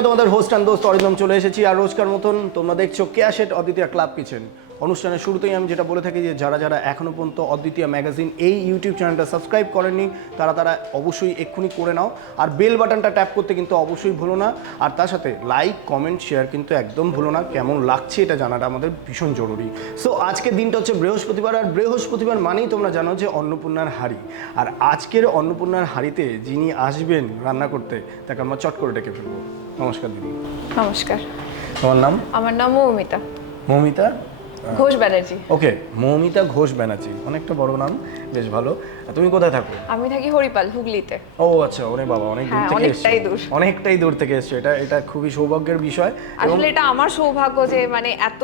আমি তোমাদের host and দোস্ত অরিন্দম চলে এসেছি আর রোজকার মতন তোমরা দেখছো কেয়াশেট অদ্বিতীয়া ক্লাব কিচেন। অনুষ্ঠানের শুরুতেই আমি যেটা বলে থাকি যে যারা যারা এখনও পর্যন্ত অদ্বিতীয়া ম্যাগাজিন এই ইউটিউব চ্যানেলটা সাবস্ক্রাইব করেননি তারা অবশ্যই এক্ষুনি করে নাও, আর বেল বাটনটা ট্যাপ করতে কিন্তু অবশ্যই ভুলো না, আর তার সাথে লাইক কমেন্ট শেয়ার কিন্তু একদম ভুলো না। কেমন লাগছে এটা জানাটা আমাদের ভীষণ জরুরি। সো আজকের দিনটা হচ্ছে বৃহস্পতিবার, আর বৃহস্পতিবার মানেই তোমরা জানো যে অন্নপূর্ণার হাঁড়ি। আর আজকের অন্নপূর্ণার হাঁড়িতে যিনি আসবেন রান্না করতে তাকে আমরা চট করে ডেকে ফেলবো। নমস্কার দিদি। নমস্কার। তোমার নাম? আমার নাম মৌমিতা। মৌমিতা ঘোষ ব্যানার্জি। ওকে, মৌমিতা ঘোষ ব্যানার্জি, অনেকটা বড় নাম, বেশ ভালো। তুমি কোথায় থাকো? আমি থাকি হরিপাল, হুগলিতে। ও আচ্ছা, ওরে বাবা, অনেক দূর থেকে এসেছো। অনেকটাই দূর থেকে এসেছো। এটা খুবই সৌভাগ্যের বিষয়। আসলে এটা আমার সৌভাগ্য যে মানে এত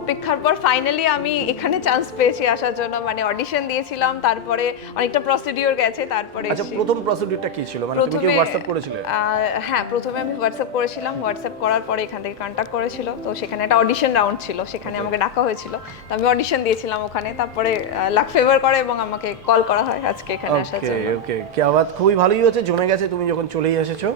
অপেক্ষার পর ফাইনালি আমি এখানে চান্স পেয়েছি আসার জন্য। মানে অডিশন দিয়েছিলাম, তারপরে অনেকটা প্রসিডিওর গেছে, তারপরে আচ্ছা, প্রথম প্রসিডিওরটা কি ছিল? মানে তুমি কি হোয়াটসঅ্যাপ করেছিলে? হ্যাঁ, প্রথমে আমি হোয়াটসঅ্যাপ করেছিলাম। হোয়াটসঅ্যাপ করার পরে এখান থেকে কন্ট্যাক্ট করেছিল, তো সেখানে একটা অডিশন রাউন্ড ছিল, সেখানে আমাকে ডাকা হয়েছিল। তো আমি অডিশন দিয়েছিলাম ওখানে, তারপরে লাক ফেভার করে এবং আমাকে কল করা হয় আজকে এখানে আসার জন্য। ওকে, কি আবাদ, খুবই ভালোই হয়েছে, জমে গেছে তুমি যখন চলেই এসেছো।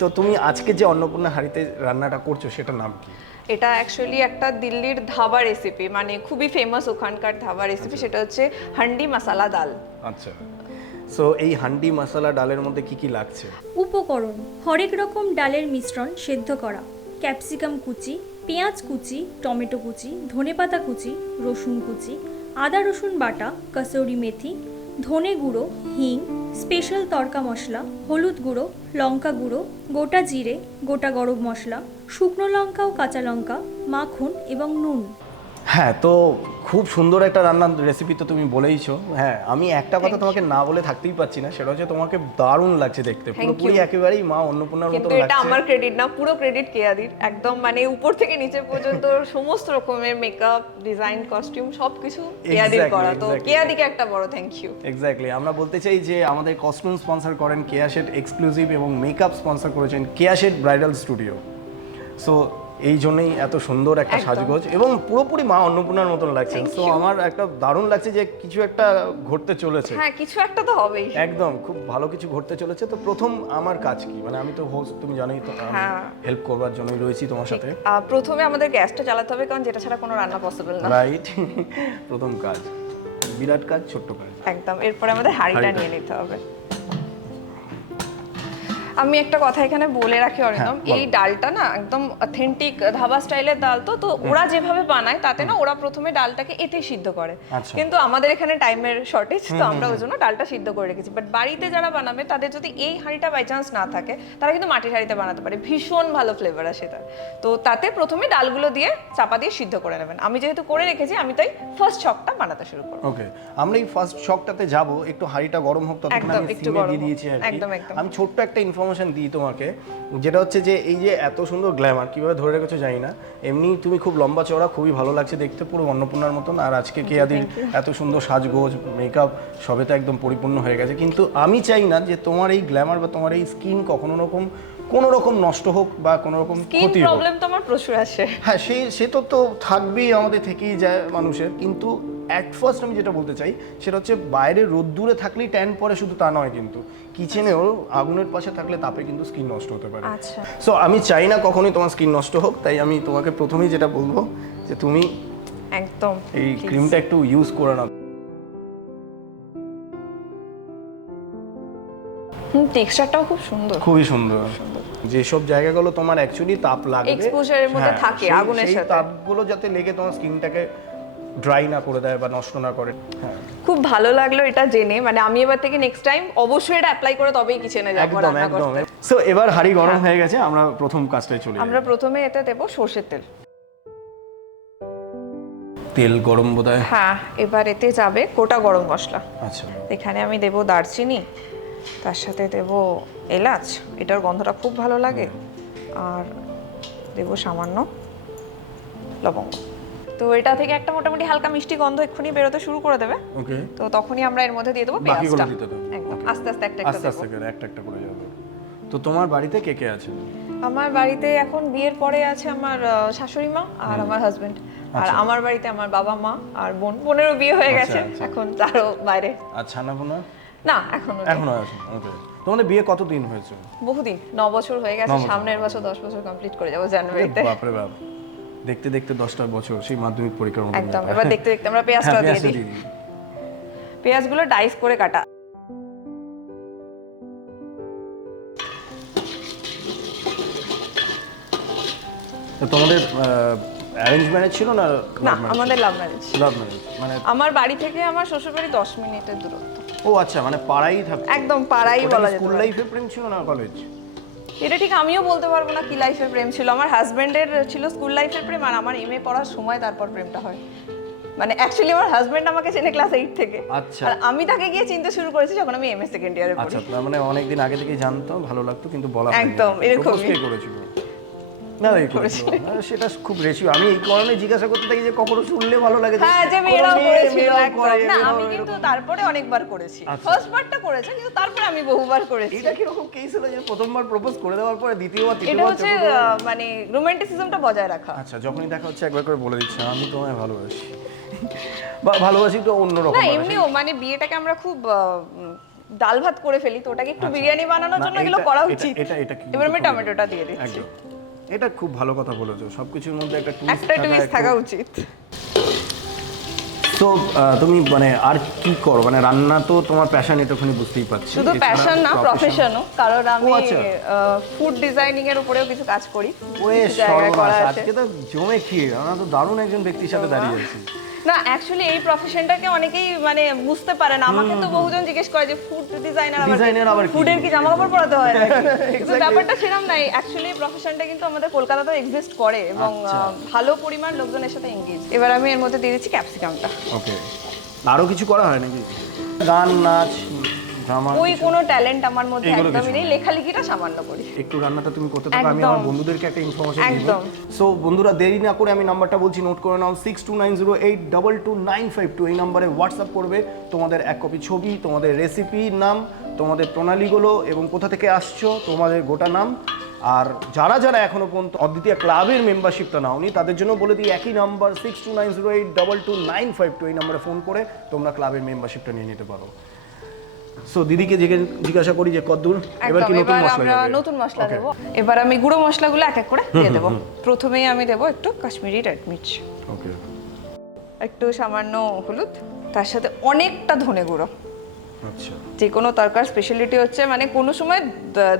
তো তুমি আজকে যে অন্নপূর্ণা হাঁড়িতে রান্নাটা করছো সেটার নাম কি? এটা অ্যাকচুয়ালি একটা দিল্লির ধাবা রেসিপি, মানে খুবই ফেমাস ওখানকার ধাবা রেসিপি। সেটা হচ্ছে হান্ডি মশালা ডাল। আচ্ছা, সো এই হান্ডি মশালা ডালের মধ্যে কি কি লাগছে? উপকরণ: হরেক রকম ডালের মিশ্রণ সেদ্ধ করা, ক্যাপসিকাম কুচি, পেঁয়াজ কুচি, টমেটো কুচি, ধনেপাতা কুচি, রসুন কুচি, আদা রসুন বাটা, কসুরি মেথি, ধনে গুঁড়ো, হিং, স্পেশাল তড়কা মশলা, হলুদ গুঁড়ো, লঙ্কা গুঁড়ো, গোটা জিরে, গোটা গরম মশলা, শুকনো লঙ্কা ও কাঁচা লঙ্কা, মাখন এবং নুন। হ্যাঁ, তো খুব সুন্দর একটা রান্নার রেসিপি তো তুমি বলেইছো। হ্যাঁ, আমি একটা কথা তোমাকে না বলে থাকতেই পারছি না, সেটা হচ্ছে তোমাকে দারুণ লাগছে দেখতে, পুরোপুরি একেবারেই মা অন্নপূর্ণার মতো লাগছে। কিন্তু এটা আমার ক্রেডিট না, পুরো ক্রেডিট কেয়াদির। একদম মানে উপর থেকে নিচে পর্যন্ত সমস্ত রকমের মেকআপ, ডিজাইন, কস্টিউম সবকিছু কেয়াদির করা। তো কেয়াদিকে একটা বড় থ্যাংক ইউ। এক্স্যাক্টলি, আমরা বলতে চাই যে আমাদের কস্টিউম স্পন্সর করেন কেয়াশেট এক্সক্লুসিভ এবং মেকআপ স্পন্সর করেছেন কেয়াশেট ব্রাইডাল স্টুডিও। সো এই জন্যই এত সুন্দর একটা সাজগোজ এবং পুরোপুরি মা অন্নপূর্ণার মতন লাগছে। সো আমার একটা দারুণ লাগছে যে কিছু একটা ঘটতে চলেছে। হ্যাঁ, কিছু একটা তো হবেই, একদম খুব ভালো কিছু ঘটতে চলেছে। তো প্রথম আমার কাজ কি, মানে আমি তো হোস্ট, তুমি জানোই তো, হেল্প করবার জন্যই রয়েছি তোমার সাথে। প্রথমে আমাদের গ্যাসটা জ্বালাতে হবে, কারণ যেটা ছাড়া কোনো রান্না পসিবল না। রাইট, প্রথম কাজ, বিরাট কাজ, ছোট্ট কাজ একদম। এরপরে আমাদের হাঁড়িটা নিয়ে নিতে হবে। আমি একটা কথা এখানে বলে রাখি অরিন্দম, এই ডালটা না একদম অথেন্টিক ধাবা স্টাইলের ডাল। তো ওরা যেভাবে বানায় তাতে না ওরা প্রথমে ডালটাকে এতে সিদ্ধ করে, কিন্তু আমাদের এখানে টাইমের শর্টেজ, তো আমরা ওই জন্য ডালটা সিদ্ধ করে রেখেছি। বাট বাড়িতে যারা বানাবে তাদের যদি এই হাঁড়িটা বাই চান্স না থাকে, তারা কিন্তু মাটির হাঁড়িতে বানাতে পারে, ভীষণ ভালো ফ্লেভার আসে তার। তো তাতে প্রথমে ডালগুলো দিয়ে চাপা দিয়ে সিদ্ধ করে নেবেন। আমি যেহেতু করে রেখেছি, আমি তাই ফার্স্ট ছকটা বানাতে শুরু করব। ওকে, আমরা এই ফার্স্ট ছকটাতে যাব, একটু হাঁড়িটা গরম হোক, ততক্ষণ আমি সিমে দিয়ে দিয়েছি আর কি। আমি ছোট্ট একটা ইনফরমেশন দিই তোমাকে, যেটা হচ্ছে যে এই যে এত সুন্দর গ্ল্যামার কিভাবে ধরে রেখেছো জানি না, এমনি তুমি খুব লম্বা চওড়া, খুবই ভালো লাগছে দেখতে, পুরো অন্নপূর্ণার মতন। আর আজকে কেয়াদির এত সুন্দর সাজগোজ, মেকআপ সবে তো একদম পরিপূর্ণ হয়ে গেছে। কিন্তু আমি চাই না যে তোমার এই গ্ল্যামার বা তোমার এই স্কিন কোনো রকম নষ্ট হোক বা কোনো রকম ক্ষতি হোক। প্রবলেম তো আমার প্রচুর আসে। হ্যাঁ, সে তো থাকবেই, আমাদের থেকেই যায় মানুষের। কিন্তু অ্যাট ফার্স্ট আমি যেটা বলতে চাই সেটা হচ্ছে বাইরে রোদ্দুরে থাকলেই ট্যান পরে, শুধু তা নয়, কিন্তু কিচেনেও আগুনের পাশে থাকলে তাপে কিন্তু স্কিন নষ্ট হতে পারে। আচ্ছা, সো আমি চাই না কখনোই তোমার স্কিন নষ্ট হোক, তাই আমি তোমাকে প্রথমেই যেটা বলবো যে তুমি একদম এই ক্রিমটা একটু ইউজ করে নাও। টেক্সচারটাও খুব সুন্দর, খুবই সুন্দর। যেসব জায়গাগুলো তোমার অ্যাকচুয়ালি তাপ লাগবে, এক্সপোজারের মধ্যে থাকে আগুনের সাথে, সেই তাপগুলো যাতে লেগে তোমার স্কিনটাকে ড্রাই না করে দেয় বা নষ্ট না করে। হ্যাঁ, খুব ভালো লাগলো এটা জেনে। মানে আমি এবার থেকে নেক্সট টাইম অবশ্যই এটা অ্যাপ্লাই করে তবেই কিচেনে যাব রান্না করতে। সো এবার হাঁড়ি গরম হয়ে গেছে, আমরা প্রথম কাজটাই চলে যাই। আমরা প্রথমে এতে দেব সরষের তেল। তেল গরম বোধহয়। হ্যাঁ, এবার এতে যাবে গোটা গরম মশলা। আচ্ছা, এখানে আমি দেব দারচিনি, তার সাথে দেব এলাচ, এটার গন্ধটা খুব ভালো লাগে, আর দেব সামান্য লবঙ্গ। তো এটা থেকে একটা মোটামুটি হালকা মিষ্টি গন্ধ এক্ষুনি বেরোতে শুরু করে দেবে। ওকে, তো তখনই আমরা এর মধ্যে দিয়ে দেবো পেঁয়াজটা। একদম আস্তে আস্তে একটা একটা করে যাবে। তো তোমার বাড়িতে কে কে আছে? আমার বাড়িতে এখন বিয়ের পরে আছে আমার শাশুড়ি মা আর আমার হাজবেন্ড। আর আমার বাড়িতে আমার বাবা মা আর বোনেরও বিয়ে হয়ে গেছে, এখন তারও বাইরে। আর ছানা বোনা? না এখনো আছে। ওকে, তোমাদের বিয়ে কতদিন হয়েছে? বহুদিন, 9 বছর হয়ে গেছে। সামনের বছর 10 বছর কমপ্লিট করে যাব জানুয়ারিতে। বাপরে বাপ, দেখতে দেখতে 10টা বছর, সেই মাধ্যমিক পরীক্ষার মতো। একদম। এবার দেখতে দেখতে আমরা পেঁয়াজটা দিয়ে দিই। পেঁয়াজগুলো ডাইস করে কাটা। তোমাদের অ্যারেঞ্জ ম্যারেজ ছিল না? না, আমাদের লাভ ম্যারেজ। লাভ ম্যারেজ মানে আমার বাড়ি থেকে আমার শ্বশুর বাড়ি 10 মিনিটের দূরত্ব। ও আচ্ছা, মানে পাড়াই থাকতো? একদম পাড়াই বলা যেত। স্কুল লাইফে প্রেম ছিল না কলেজ? এটা ঠিক আমিও বলতে পারবো না কি লাইফের প্রেম ছিল। আমার হাজবেন্ডের ছিল স্কুল লাইফের প্রেম, আর আমার এমএ পড়ার সময় তারপর প্রেমটা হয়। মানে অ্যাকচুয়ালি আমার হাজবেন্ড আমাকে চেনে ক্লাস 8 থেকে। আচ্ছা। আর আমি তাকে গিয়ে চিনতে শুরু করেছি যখন আমি এমএ সেকেন্ড ইয়ারে পড়ি। আচ্ছা, তার মানে অনেক দিন আগে থেকেই জানতো, ভালো লাগতো, কিন্তু বলা হয়নি। একদম এরকমই। কে করেছিল? না, এই করেছিল। সেটা খুব রেশিও। আমি এই কারণে জিজ্ঞাসা করতে থাকি যে কখনো শুনলে ভালো লাগে। হ্যাঁ, যে মেয়েরাও করেছিল একদম। না, আমি কিন্তু তারপরে অনেকবার করেছি। ফার্স্ট বারটা করেছে, কিন্তু তারপরে আমি বহুবার করেছি। এটা কি রকম কেস হলো যে প্রথমবার প্রপোজ করে দেওয়ার পরে দ্বিতীয়বার, এটা তৃতীয়বার, হচ্ছে মানে রোমান্টিসিজমটা বজায় রাখা। আচ্ছা, যখনই দেখা হচ্ছে একবার করে বলে দিচ্ছি আমি তোমায় ভালোবাসি। বা ভালোবাসি তো অন্যরকম। না, এমনিও মানে বিয়েটাকে আমরা খুব ডাল ভাত করে ফেলি, তো ওটাকে একটু বিরিয়ানি বানানোর জন্য এগুলো করা উচিত। এটা কি? এবার আমি টমেটোটা দিয়ে দিচ্ছি। এটা খুব ভালো কথা বলেছো, সবকিছুর মধ্যে একটা টুইস্ট থাকা উচিত। তো তুমি মানে আর কি করো? মানে রান্না তো তোমার প্যাশন, এতক্ষণে বুঝতেই পারছি। শুধু প্যাশন না, প্রফেশনও। কারণ আমি ফুড ডিজাইনিং এর উপরেও কিছু কাজ করি। ওরে সর্বনাশ, আজকে তো জমে খেয়ে আমরা তো দারুণ একজন ব্যক্তির সাথে দাঁড়িয়ে আছি। না, অ্যাকচুয়ালি এই প্রফেশনটাকে অনেকেই মানে বুঝতে পারে না। আমাকে তো বহুজন জিজ্ঞেস করে যে ফুড ডিজাইনার আবার ফুডের কি জামা কাপড় পরাতে হয়? কিন্তু ব্যাপারটা সেরকম নাই। অ্যাকচুয়ালি এই প্রফেশনটা কিন্তু আমাদের কলকাতাতেও এক্সিস্ট করে এবং ভালো পরিমাণ লোকজনের সাথে এনগেজ। এবার আমি এর মধ্যে দিয়ে দিচ্ছি ক্যাপসিকামটা। ওকে, আরো কিছু করা হয় নাকি? গান, নাচ, ড্রামা? ওই কোনো ট্যালেন্ট আমার মধ্যে একদমই নেই। লেখালেখিটা সামান্য করি। একটু রান্নাটা তুমি করতে থাকো, আমি আমার বন্ধুদেরকে একটা ইনফরমেশন দিব। সো বন্ধুরা, দেরি না করে আমি নাম্বারটা বলছি, নোট করে নাও। 6290822952। এই নম্বরে হোয়াটসঅ্যাপ করবে তোমাদের এক কপি ছবি, তোমাদের রেসিপির নাম, তোমাদের প্রণালীগুলো এবং কোথা থেকে আসছো, তোমাদের গোটা নাম। আর যারা যারা এখনো পর্যন্ত অদ্বিতীয়া ক্লাবের মেম্বারশিপটা নাওনি, তাদের জন্য বলে দিই একই নাম্বার 6290822952। এই নম্বরে ফোন করে তোমরা ক্লাবের মেম্বারশিপটা নিয়ে নিতে পারো। সো দিদিকে জিজ্ঞাসা করি যে কদ্দূর, এবার কি নতুন মশলা আমরা নতুন মশলা দেব। এবার আমি গুঁড়ো মশলাগুলো এক এক করে দিয়ে দেব। প্রথমেই আমি দেব একটু কাশ্মীরি রেড মির্চ, ওকে, একটু সামান্য হলুদ, তার সাথে অনেকটা ধনে গুঁড়ো। আচ্ছা, যে কোনো তরকার স্পেশালিটি হচ্ছে মানে কোনো সময়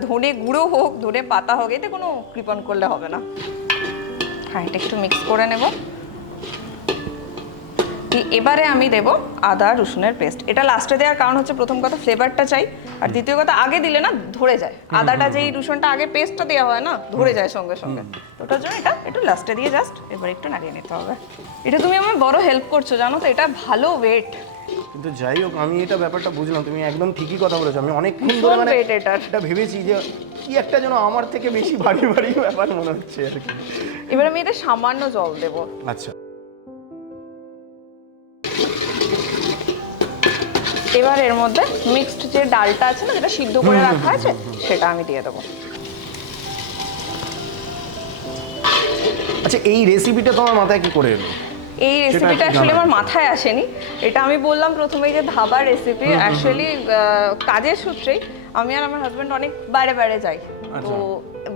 ধনে গুঁড়ো হোক, ধনে পাতা হোক, এতে কোনো কৃপণ করলে হবে না। হ্যাঁ, এটা একটু মিক্স করে নেব। এবারে আমি দেব আদা রসুনের পেস্ট। এটা লাস্টে দেওয়ার কারণ হচ্ছে প্রথম কথা ফ্লেভারটা চাই, আর দ্বিতীয় কথা আগে দিলে না ধরে যায়। আদাটা যেই রসুনটা আগে পেস্টটা দেওয়া হয় না, ধরে যায় সঙ্গে সঙ্গে। ওটার জন্য এটা একটু লাস্টে দিয়ে জাস্ট এবার একটু নাড়িয়ে নিতে হবে। এটা তুমি আমার বড় হেল্প করছো, জানো তো, এটা ভালো ওয়েট। কিন্তু যাই হোক, আমি এটা ব্যাপারটা বুঝলাম, তুমি একদম ঠিকই কথা বলেছো। আমি অনেকক্ষণ ধরে মানে এটা ভেবেছি যে কি একটা যেন আমার থেকে বেশি ভারী ভারী ব্যাপার মনে হচ্ছে আর কি। এবার আমি এটা সামান্য জল দেব। আচ্ছা, এবার এর মধ্যে মিক্সড যে ডালটা আছে না, যেটা সিদ্ধ করে রাখা আছে, সেটা আমি দিয়ে দেবো। আচ্ছা, এই রেসিপিটা তোমার মাথায় কি করে এলো? এই রেসিপিটা অ্যাকচুয়ালি আমার মাথায় আসেনি। এটা আমি বললাম প্রথমেই যে ধাবার রেসিপি। অ্যাকচুয়ালি কাজের সূত্রেই আমি আর আমার হাজব্যান্ড অনেক বাইরে বাইরে যাই, তো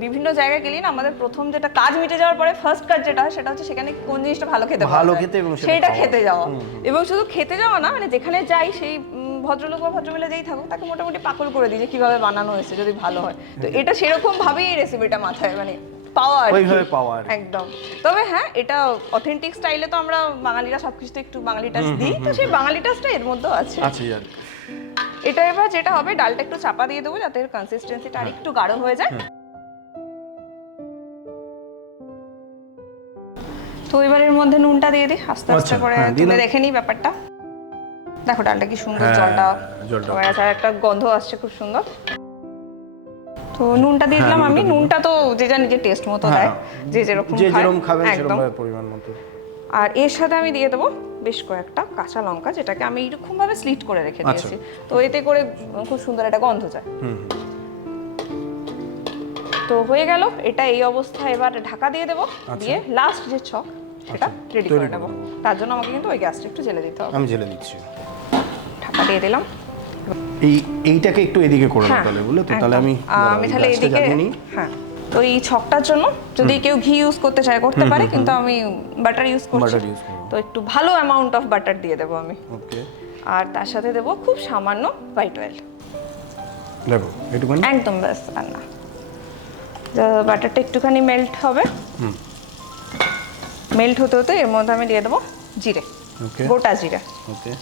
বিভিন্ন জায়গায় গেলি না, আমাদের প্রথম যেটা কাজ মিটে যাওয়ার পরে ফার্স্ট কাজ যেটা হয় সেটা হচ্ছে সেখানে কোন জিনিসটা ভালো খেতে এবং সেটা খেতে যাওয়া। এবং শুধু খেতে যাওয়া না, মানে যেখানে যাই সেই ভদ্রলোক বা ভদ্রমহিলা যেই থাকুক তাকে মোটামুটি পাকল করে দিই যে কিভাবে বানানো হয়েছে, যদি ভালো হয়। তো এটা সেরকম ভাবেই এই রেসিপিটা মাথায় মানে পাওয়ার একদম। তবে হ্যাঁ, এটা অথেন্টিক স্টাইলে তো আমরা বাঙালিরা সবকিছু একটু বাঙালি টাচ দিই, তো সেই বাঙালি টাচটা এর মধ্যেও আছে। এটা এবার যেটা হবে, ডালটা একটু চাপা দিয়ে দেবো যাতে এর কনসিস্টেন্সিটা আর একটু গাঢ় হয়ে যায়। তো এবার এর মধ্যে নুনটা দিয়ে দিই আস্তে আস্তে করে, তুলে দেখে নিই ব্যাপারটা। দেখো ডালটা কি সুন্দর জলটা আর একটা গন্ধ আসছে খুব সুন্দর। তো নুনটা দিয়ে দিলাম আমি। নুনটা তো যে যা নিজের টেস্ট মতো দেয়, যে যেরকম খাবে একদম পরিমাণ মতো। আর এর সাথে আমি দিয়ে দেবো বেশ কয়েকটা কাঁচা লঙ্কা, যেটাকে আমি এরকম ভাবে স্লিট করে রেখে দিয়েছি। তো এতে করে খুব সুন্দর একটা গন্ধ যায়। তো হয়ে গেল এটা এই অবস্থা। এবার ঢাকা দিয়ে দেবো, দিয়ে লাস্ট যে ছক সেটা রেডি করে নেবো। তার জন্য আমাকে কিন্তু ওই গ্যাসটা একটু জেলে দিতে হবে। আমি জেলে দিচ্ছি। ঢাকা দিয়ে দিলাম। এইটাকে একটু এদিকে করে নাও তাহলে, বুঝলে তো? তাহলে আমি তাহলে এদিকে, হ্যাঁ। তো এই ছকটার জন্য যদি কেউ ঘি ইউজ করতে চায় করতে পারে, কিন্তু আমি বাটার ইউজ করছি, তো একটু ভালো অ্যামাউন্ট অফ বাটার দিয়ে দেবো আমি। ওকে। আর তার সাথে দেবো খুব সামান্য হোয়াইট অয়েল, দেখো একটুখানি, একদম ব্যাস। আর না, বাটারটা একটুখানি মেল্ট হবে, মেল্ট হতে হতে এর মধ্যে আমি দিয়ে দেবো জিরে, গোটা জিরে। ওকে।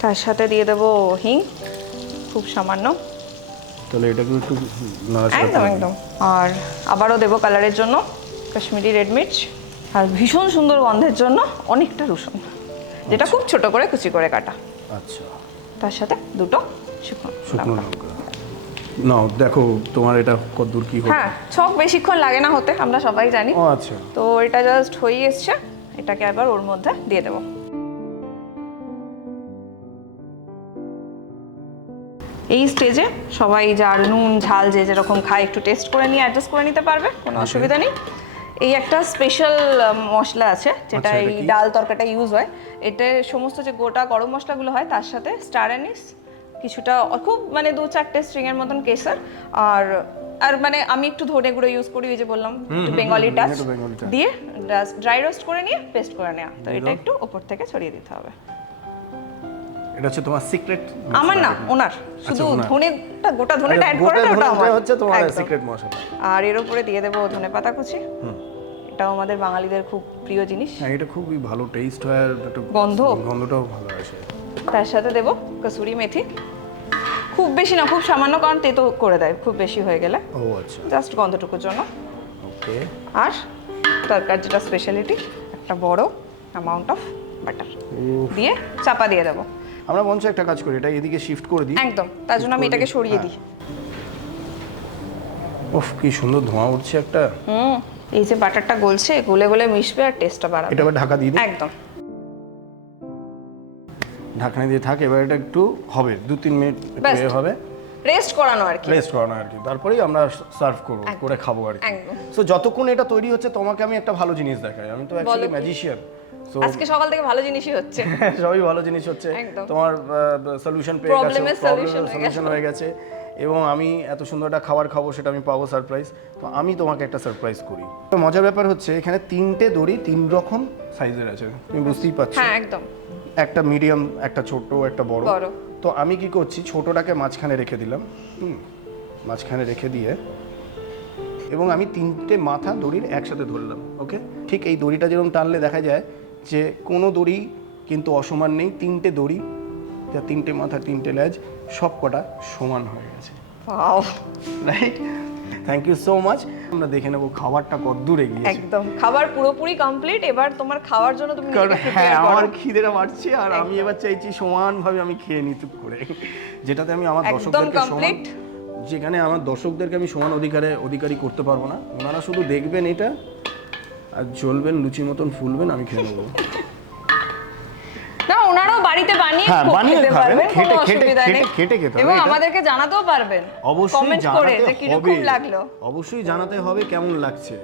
তার সাথে দিয়ে দেবো হিং, খুব সামান্য, তাহলে এটাকে একটু একদম একদম। আর আবারও দেবো কালারের জন্য কাশ্মীরি রেড মির্চ, আর ভীষণ সুন্দর গন্ধের জন্য অনেকটা রসুন, যেটা খুব ছোট করে কুচি করে কাটা। আচ্ছা। তার সাথে দুটো শুকনো লঙ্কা। নাও দেখো তোমার এটা কতদূর কি হবে। হ্যাঁ, ছক বেশিক্ষণ লাগে না হতে, আমরা সবাই জানি। ও আচ্ছা। তো এটা জাস্ট হয়ে এসছে, এটাকে আবার ওর মধ্যে দিয়ে দেবো। এই স্টেজে সবাই যার নুন ঝাল যে যেরকম খায় একটু টেস্ট করে নিয়ে অ্যাডজাস্ট করে নিতে পারবে, কোনো অসুবিধা নেই। এই একটা স্পেশাল মশলা আছে যেটা এই ডাল তরকাটা ইউজ হয়। এতে সমস্ত যে গোটা গরম মশলাগুলো হয় তার সাথে স্টার অ্যানিস, কিছুটা খুব মানে 2-4টে স্ট্রিংয়ের মতন কেসার, আর মানে আমি একটু ধনে গুঁড়ো ইউজ করি, ওই যে বললাম একটু বেঙ্গলি টাচ দিয়ে ড্রাই রোস্ট করে নিয়ে পেস্ট করে নেওয়া। তো এটা একটু ওপর থেকে ছড়িয়ে দিতে হবে। এটা হচ্ছে তোমার সিক্রেট? আমার না, ওনার। শুধু ধনেটা, গোটা ধনেটা অ্যাড করে ওটা আমার হচ্ছে তোমার সিক্রেট মশলা। আর এর উপরে দিয়ে দেব ধনেপাতা কুচি। এটাও আমাদের বাঙালিদের খুব প্রিয় জিনিস। হ্যাঁ, এটা খুবই ভালো টেস্ট হয়, আর একটু গন্ধটাও ভালো আসে। তার সাথে দেব কসুরি মেথি, খুব বেশি না, খুব সামান্য, কারণ তেতো করে দেয় খুব বেশি হয়ে গেলে। ও আচ্ছা। জাস্ট গন্ধটুকুর জন্য। ওকে। আর তরকার যেটা স্পেশালিটি, একটা বড় অ্যামাউন্ট অফ বাটার দিয়ে চাপা দিয়ে দেবো। আমরা বঞ্চ একটা কাজ করি, এটা এদিকে শিফট করে দিই। একদম, তার জন্য আমি এটাকে সরিয়ে দিই। উফ, কি সুন্দর ধোঁয়া উঠছে একটা। এই যে বাটারটা গলছে, গলে গলে মিশবে আর টেস্টটা বাড়াবে। এটা আবার ঢাকা দিয়ে দিই। একদম, ঢাকনা দিয়ে থাক। এবার এটা একটু হবে 2-3 মিনিট হবে, রেস্ট করানো আর কি। তারপরেই আমরা সার্ভ করব, করে খাবো আর কি। সো যতক্ষণ এটা তৈরি হচ্ছে, তোমাকে আমি একটা ভালো জিনিস দেখাই। আমি তো অ্যাকচুয়ালি ম্যাজিশিয়ান। আজকে সকাল থেকে ভালো জিনিসই হচ্ছে। সবই ভালো জিনিস হচ্ছে। তোমার সলিউশন পেয়ে গেছো, প্রবলেমের সলিউশন হয়ে গেছে, এবং আমি এত সুন্দর একটা খাবার খাবো সেটা আমি পাবো সারপ্রাইজ। তো আমি তোমাকে একটা সারপ্রাইজ করি। তো মজার ব্যাপার হচ্ছে, এখানে 3টে দড়ি 3 রকম সাইজের আছে, তুমি বুঝতেই পারছো। হ্যাঁ, একদম। একটা মিডিয়াম, একটা ছোট, একটা বড়। তো আমি কি করছি, ছোটটাকে মাঝখানে রেখে দিলাম, মাঝখানে রেখে দিয়ে, এবং আমি 3টে মাথা দড়ির একসাথে ধরলাম। ওকে, ঠিক এই দড়িটা যেরকম টানলে দেখা যায় যে কোনো দড়ি কিন্তু অসমান নেই। 3টে দড়ি, 3টে মাথা, 3টে লেজ, সব কটা সমান হয়ে গেছে। Wow, right. Thank you so much. আমরা দেখে নেবো খাবারটা কত দূর এগিয়েছে। একদম, খাবার পুরোপুরি কমপ্লিট। এবার তোমার খাওয়ার জন্য তুমি নিজেকে প্রিপেয়ার করো। আমার খিদেটা বাড়ছে, আর আমি এবার চাইছি সমানভাবে আমি খেয়ে নিই টুক করে, যেটাতে আমি আমার দর্শকদেরকে সমান, যেখানে আমার দর্শকদেরকে আমি সমান অধিকারী করতে পারবো না। ওনারা শুধু দেখবেন এটা আর জ্বলবেন, লুচি মতন ফুলবেন, আমি খেয়ে নেবো। না, ওনারাও বাড়িতে বানিয়ে খেতে পারবেন, কোনো অসুবিধা নেই। খেতে এবং আমাদেরকে জানাতেও পারবেন কমেন্ট করে যে কিরকম লাগলো। অবশ্যই জানাতে হবে কেমন লাগছে।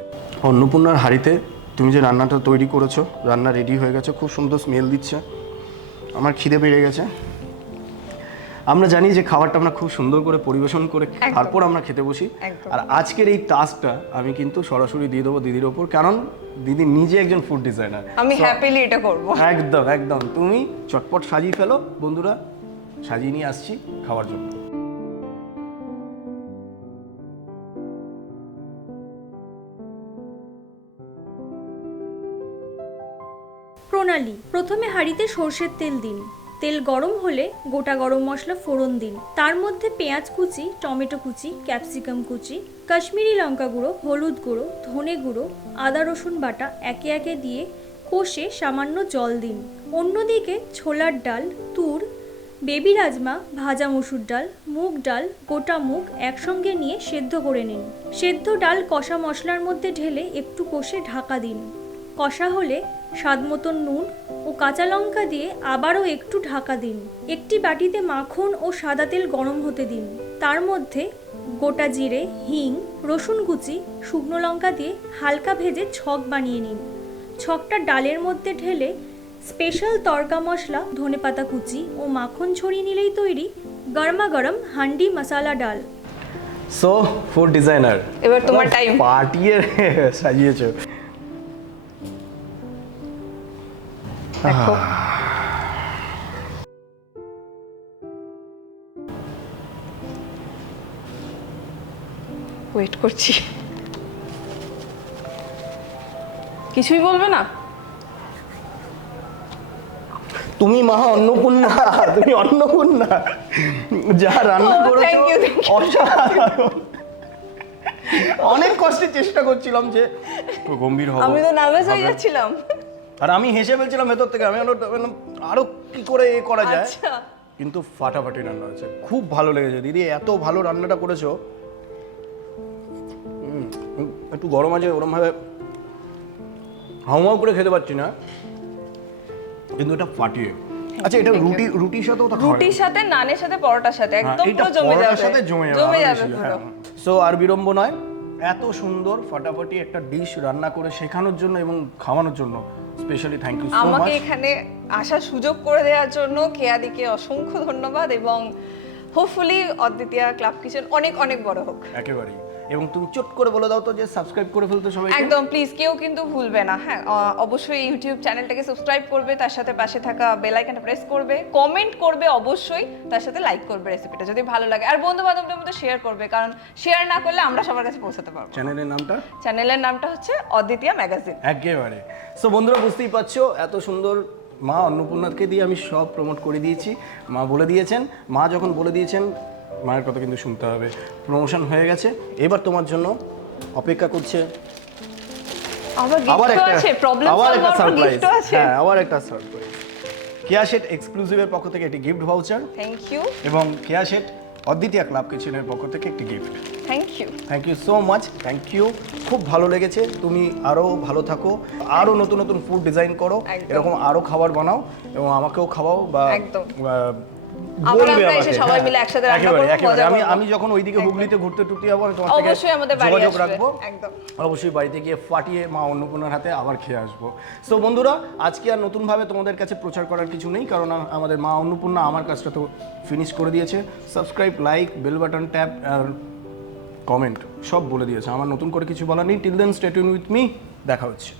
অন্নপূর্ণার হাঁড়িতে তুমি যে রান্নাটা তৈরি করেছো, রান্না রেডি হয়ে গেছে, খুব সুন্দর স্মেল দিচ্ছে, আমার খিদে বেড়ে গেছে। আমরা জানি যে খাবারটা আমরা খুব সুন্দর করে পরিবেশন করে তারপর আমরা খেতে বসি। আর আজকের এই টাস্কটা আমি কিন্তু সরাসরি দিয়ে দেবো দিদির ওপর, কারণ দিদি নিজে একজন ফুড ডিজাইনার। আমি হ্যাপিলি এটা করব। একদম একদম, তুমি চটপট সাজিয়ে ফেলো। বন্ধুরা, সাজিয়ে নিয়ে আসছি খাওয়ার জন্য। প্রণালী: প্রথমে হাঁড়িতে সর্ষের তেল দিন। তেল গরম হলে গোটা গরম মশলা ফোড়ন দিন। তার মধ্যে পেঁয়াজ কুচি, টমেটো কুচি, ক্যাপসিকাম কুচি, কাশ্মীরি লঙ্কা গুঁড়ো, হলুদ গুঁড়ো, ধনে গুঁড়ো, আদা রসুন বাটা একে একে দিয়ে কষে সামান্য জল দিন। অন্যদিকে ছোলার ডাল, তুর, বেবি রাজমা, ভাজা মসুর ডাল, মুগ ডাল, গোটা মুগ একসঙ্গে নিয়ে সেদ্ধ করে নিন। সেদ্ধ ডাল কষা মশলার মধ্যে ঢেলে একটু কষে ঢাকা দিন। কষা হলে স্বাদ মতন নুন ও কাঁচা লঙ্কা দিয়ে আবারও একটু ঢাকা দিন। একটি বাটিতে মাখন ও সাদা তেল গরম হতে দিন। তার মধ্যে গোটা জিরে, হিং, রসুন কুচি, শুকনো লঙ্কা দিয়ে হালকা ভেজে ছক বানিয়ে নিন। ছকটা ডালের মধ্যে ঢেলে স্পেশাল তড়কা মশলা, ধনেপাতা কুচি ও মাখন ছড়িয়ে নিলেই তৈরি গরমা গরম হান্ডি মশালা ডাল। সো ফুড ডিজাইনার, এবার তোমার টাইম। পার্টিয়ে সাজিয়েছো। দেখো ওয়েট করছি, কিছুই বলবে না? তুমি মা অন্নপূর্ণা, তুমি অন্নপূর্ণা, যা রান্না করেছো thank you, thank you. অসাধারণ। অনেক কষ্টে চেষ্টা করছিলাম যে গম্ভীর হব, আমি তো নার্ভাস হয়ে যাচ্ছিলাম। আর আমি হেসে ফেলছিলাম ভেতর থেকে, আমি বললাম আরো কি করে এ করা যায়, আচ্ছা কিন্তু ফাটাফাটি রান্না হয়েছে, খুব ভালো লেগেছে দিদি, এত ভালো রান্নাটা করেছো। একটু গরম আছে, ওরম ভাবে হাউমাউ করে খেতে পারছি না, কিন্তু এটা ফাটিয়ে। আচ্ছা, এটা রুটির সাথেও তো খাওয়া যায়? রুটির সাথে, নানের সাথে, পরোটার সাথে একদম এটা পুরো জমে পরোটার যাবে, সাথে জমে যাবে পুরো। সো আর বিড়ম্ব নয়, এত সুন্দর ফাটাফাটি একটা ডিশ রান্না করে শেখানোর জন্য এবং খাওয়ানোর জন্য specially thank you so much. আমাকে এখানে আসার সুযোগ করে দেওয়ার জন্য কেয়াদিকে অসংখ্য ধন্যবাদ, এবং হোপফুলি অদ্বিতীয়া ক্লাব কিচেন অনেক অনেক বড় হোক। একেবারেই। এবং তুমি চট করে বলে দাও তো যে সাবস্ক্রাইব করে ফেলতে সবাই। একদম প্লিজ, কেউ কিন্তু ভুলবে না। হ্যাঁ, অবশ্যই ইউটিউব চ্যানেলটাকে সাবস্ক্রাইব করবে, তার সাথে পাশে থাকা বেল আইকনটা প্রেস করবে, কমেন্ট করবে অবশ্যই, তার সাথে লাইক করবে রেসিপিটা যদি ভালো লাগে, আর বন্ধু বান্ধবদের মধ্যে শেয়ার করবে, কারণ শেয়ার না করলে আমরা সবার কাছে পৌঁছাতে পারবো। চ্যানেলের নামটা হচ্ছে অদ্বিতীয়া ম্যাগাজিন। একেবারে। সো বন্ধুরা, বুঝতেই পারছো এত সুন্দর মা অন্নপূর্ণাকে দিয়ে আমি সব প্রমোট করে দিয়েছি। মা বলে দিয়েছেন, মা যখন বলে দিয়েছেন মায়ের কথা কিন্তু শুনতে হবে। প্রমোশন হয়ে গেছে, এবার তোমার জন্য অপেক্ষা করছে আবার একটা সারপ্রাইজ। হ্যাঁ, আবার একটা সারপ্রাইজ। কেয়া শেট এক্সক্লুসিভের পক্ষ থেকে একটি গিফট ভাউচার, থ্যাংক ইউ। এবং কেয়া শেট অদ্বিতীয়া ক্লাব কিচেনের পক্ষ থেকে একটি gift. Thank you so much, thank you. খুব ভালো লেগেছে, তুমি আরো ভালো থাকো, আরো নতুন নতুন ফুড ডিজাইন করো, এরকম আরো খাবার বানাও এবং আমাকেও খাওয়াও, বা বলবে আমাকে। সবাই মিলে একসাথে রান্না করব, মজা করব। আমি যখন ওইদিকে হুগলিতে ঘুরতে টুরতে যাবো, তোমার থেকে অবশ্যই আমাদের বাড়ি যোগাযোগ আসবে। রাখবো, একদম অবশ্যই বাড়িতে গিয়ে ফাটিয়ে মা অন্নপূর্ণার হাতে আবার খেয়ে আসবো। সো বন্ধুরা, আজকে আর নতুনভাবে তোমাদের কাছে প্রচার করার কিছু নেই, কারণ আমাদের মা অন্নপূর্ণা আমার কাজটা তো ফিনিশ করে দিয়েছে। Subscribe, like, bell button tap আর কমেন্ট সব বলে দিয়েছে, আমার নতুন করে কিছু বলার নেই। Till then stay tune with me, দেখা হচ্ছে।